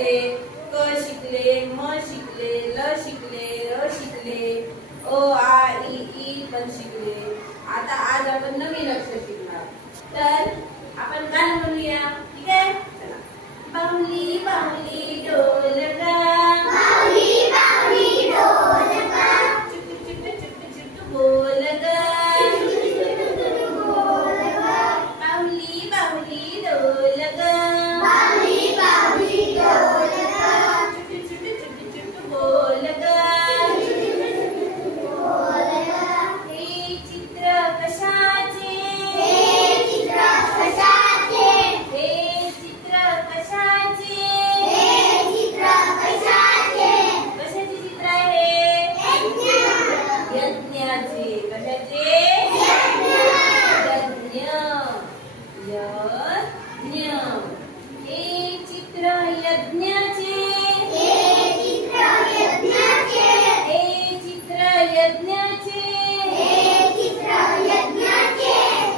शिकले, क शिकले, म शिकले, ल शिकले, र शिकले, अ आ ई पण शिकले। आता आज आपण नवीन अक्षर शिकणार। तर आपण गाणं म्हणूया, ठीक आहे? चला। बाहुली बाहुली ढोलका, बाहुली बाहुली ढोलका, चुटू चुटू चुटू चुटू बोल ग, बाहुली बाहुली ढोलका, बाहुली बाहुली ढोलका, चुटू चुटू चुटू चुटू बोल ग। हे चित्र कशाचे, हे चित्र कशाचे, हे चित्र कशाचे, हे चित्र कशाचे, कशाचे चित्र आहे? यज्ञाचे। कशाचे? यज्ञ। यज्ञ। हे चित्र यज्ञाचे, हे चित्र यज्ञाचे, हे चित्र यज्ञाचे, हे चित्र यज्ञाचे,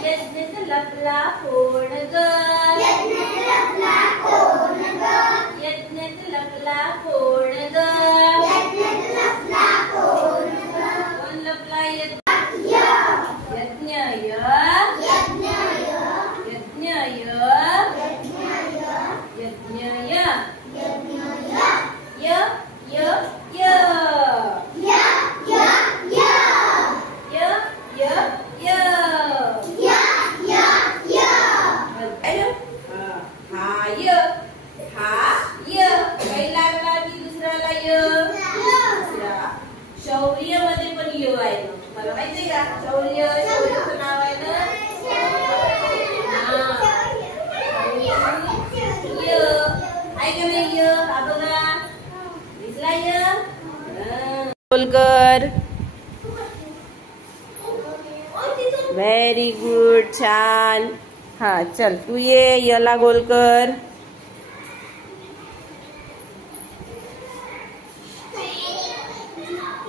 यज्ञात लपला कोण ग, यज्ञात लपला कोण ग, यज्ञात लपला कोण ग, यज्ञात लपला कोण ग, कोण लपला? यज्ञ। यज्ञ य, यज्ञ य, यज्ञ य, यज्ञ य, यज्ञ य, य य य, य य य, य य य, य य य, हा य, हा य, पहिला लागला की दुसऱ्याला य, दुसरा। शौर्य मध्ये पण य आहे ना, मला माहितीये का? शौर्य, शौर्याचं नाव आहे ना, य आहे का नाही? य हा बघा, दिसला य? बोलकर, व्हेरी गुड, छान। हा चल तू ये, यला गोल कर।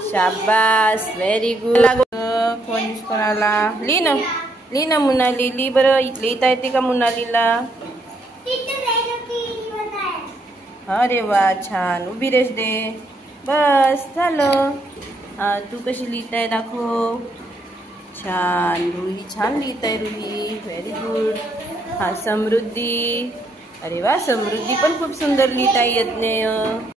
शाबास, व्हेरी गुड। कोण कोणाला ली ना, ली ना मुनाली, ली बरं। लिहिता येते का मुनालीला? अरे वा, छान। उभी रेष दे, बस झालं। हा तू कशी लिहिताय दाखव। छान, रुही छान लिहिताय, रुही व्हेरी गुड। हा समृद्धी, अरे वा, समृद्धी पण खूप सुंदर लिहिताय। यज्ञ